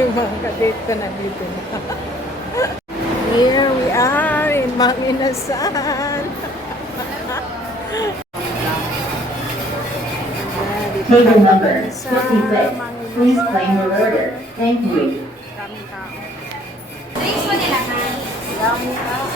Yung mga kadate ko nandito na. Here we are in Mang Inasal. Table number 56. Please claim your order. Thank you. Daming tao. Drinks mo nila, ha? Daming tao.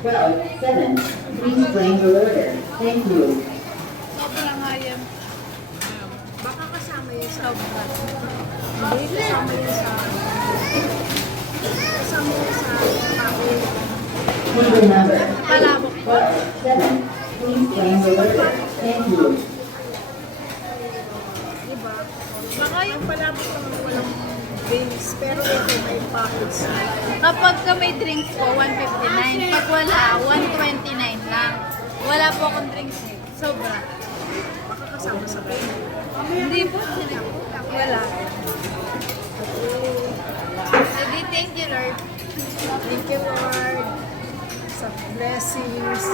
Row 7. Please claim your order. Thank you. Sobra nga yan. Baka kasama yun sa ubat. Hindi, kasama yun sa... Kasama yun sa kapit. Table number Palabok. row 7. Please claim your order. Thank you. Diba? Baka yung palabok naman walang drinks, pero ito may package. Kapag ka may drinks po, 159. Pag wala, 129 lang. Wala po akong drinks eh. Sobra. Baka kasama sa kapit. Hindi po sila. Wala. Sige, thank you, Lord. Thank you, Lord. Sa blessings.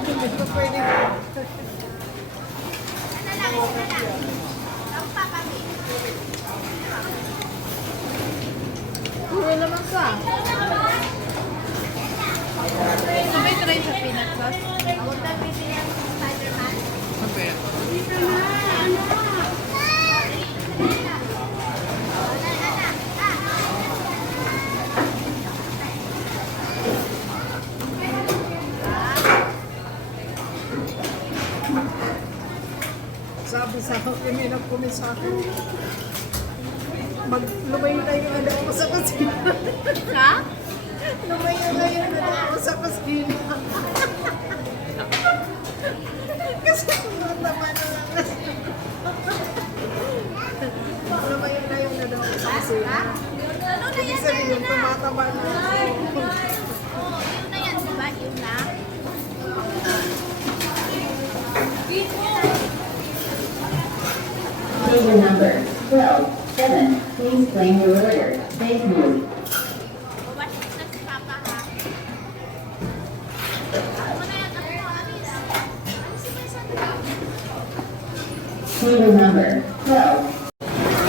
Hindi ko pwede. Puro naman ka. Sabay try sa peanut sauce. Huwag na bibigyan ng Spider-Man. Sabi sa akin, pinilap ko sa akin. Lumayo na yung ano ako sa kusina. Ha? Lumayo na yung ano ako sa kusina. Kasi tumatama na lang kasi. Lumayo na yung ano ako sa kusina. Ibig sabihin, tumatama na ako. Oo, yun na yan, diba? Yun na. Table number 12. 7. Please claim your order. Thank you. Bawas na si Papa, ha? Ako na yan, ako alis. Alis ba sa Table number 12.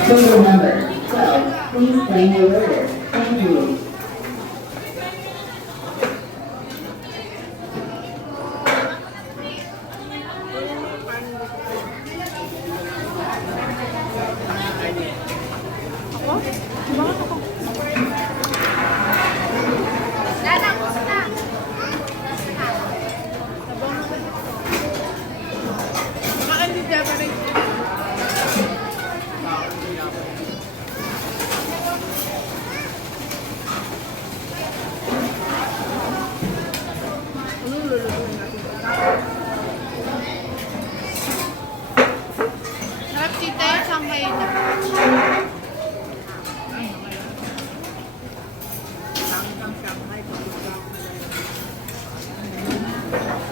Table number 12. Please claim your order. Thank you. Nanang, gusto. Baka hindi siya pa rin. Anong lulutuin natin? Sarap tita, isang kayo na. Hanggang Shanghai, pag-isang.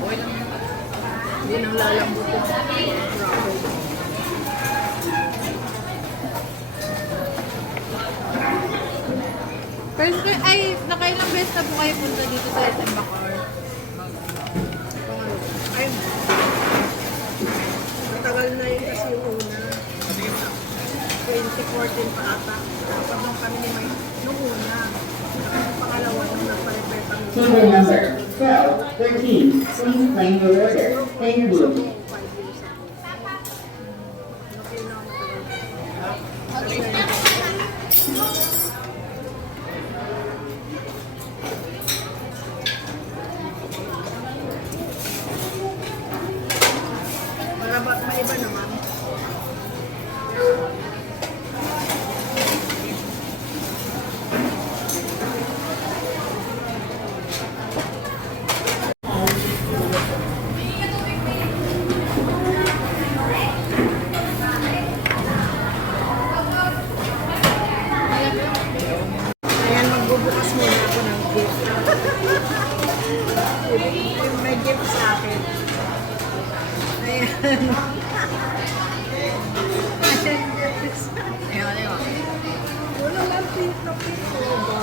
Okay lang. Hindi nang lalambutin. Grabe. First, ay, nakailang beses na po kayo punta dito sa SM Bacoor. Ay, matagal na yun kasi yung una. 2014 pa ata. Kapag nung kami ni Mike, nung una. Ang pangalawa, nung nagpa-repair kami. Table number 12. 13. Please claim your order. Thank you. 5 years ago. Okay na, matagal. Para ba maiba naman? Wala lang pink na pink. Ba?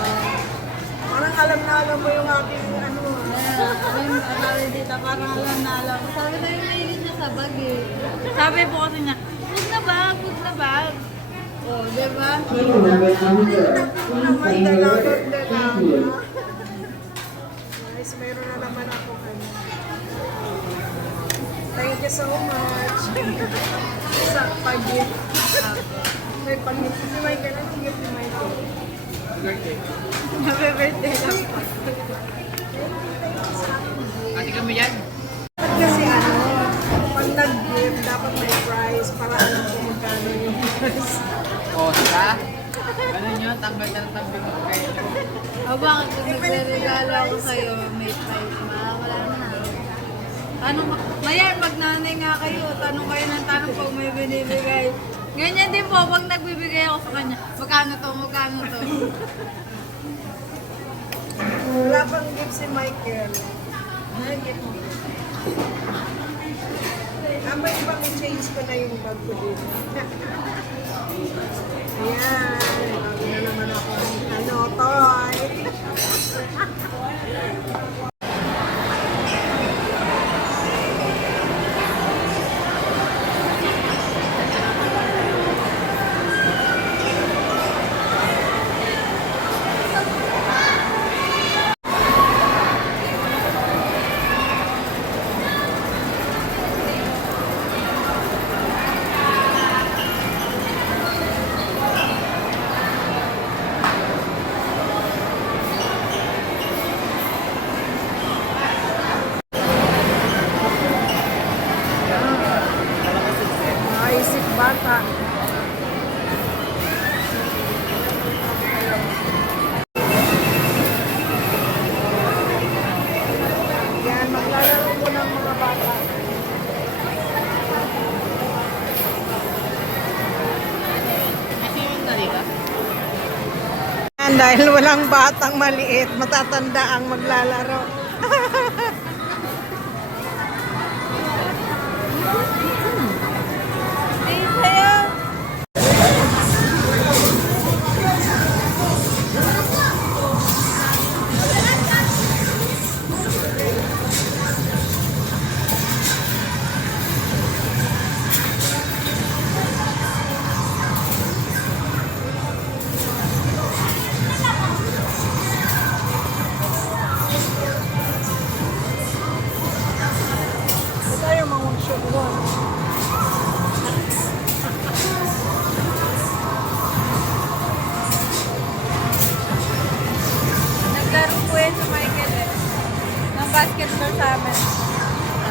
Parang alam na alam mo yung aking ano. Sabi dito, parang alam na alam. Sabi na yung mahilig niya sa bag eh. Sabi po kasi niya, good na bag, good na bag. Oh, diba? Table number 100. Please claim your order. Thank you. Guys, meron na naman ako ano. Thank you so much. Sa pag-gift. May pag-gift. Si Michael, anong gift ni Michael? Happy-birthday lang po. Ate kami yan. Kasi ano, pag nag-gift, dapat may price para alam kung magkano yung price. O, diba? Ganun yun, tanggal na ng tabi mo kayo. O bakit kung nagre-regalo ako sa'yo, may price ba? Wala na. Tanong, mayan, magnanay nga kayo. Tanong kayo ng tanong pag may binibigay. Ganyan din po, pag nagbibigay ako sa kanya, magkano to, magkano to. Wala pang gift si Michael. Ano gift mo? May ibang i-change ko na yung bag ko dito. Ayan. Bago na naman ako ano, toy. Maisip bata. Yan, maglalaro po ng mga bata. Ito yung nalika. Yan, dahil walang batang maliit, matatanda ang maglalaro. Ito yung mga shoot doon. Naglaro po yan sa Michael eh. Ng basketball sa amin.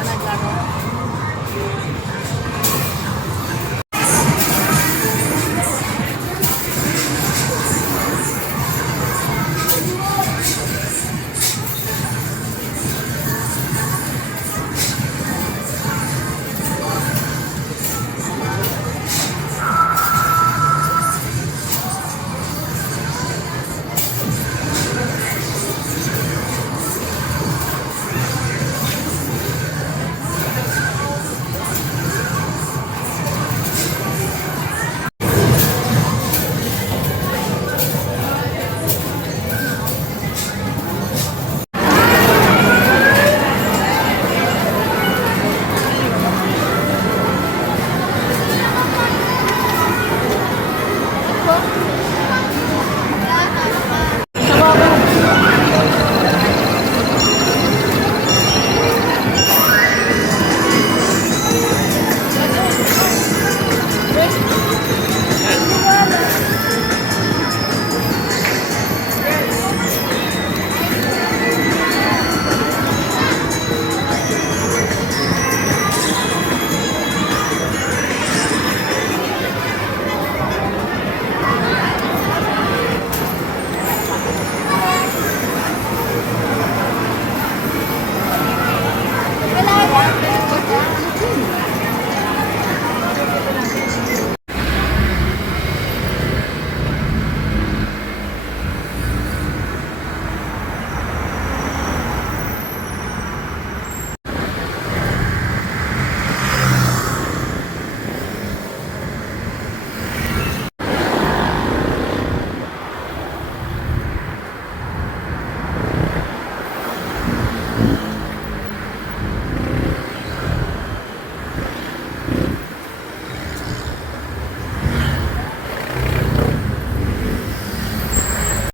Naglaro.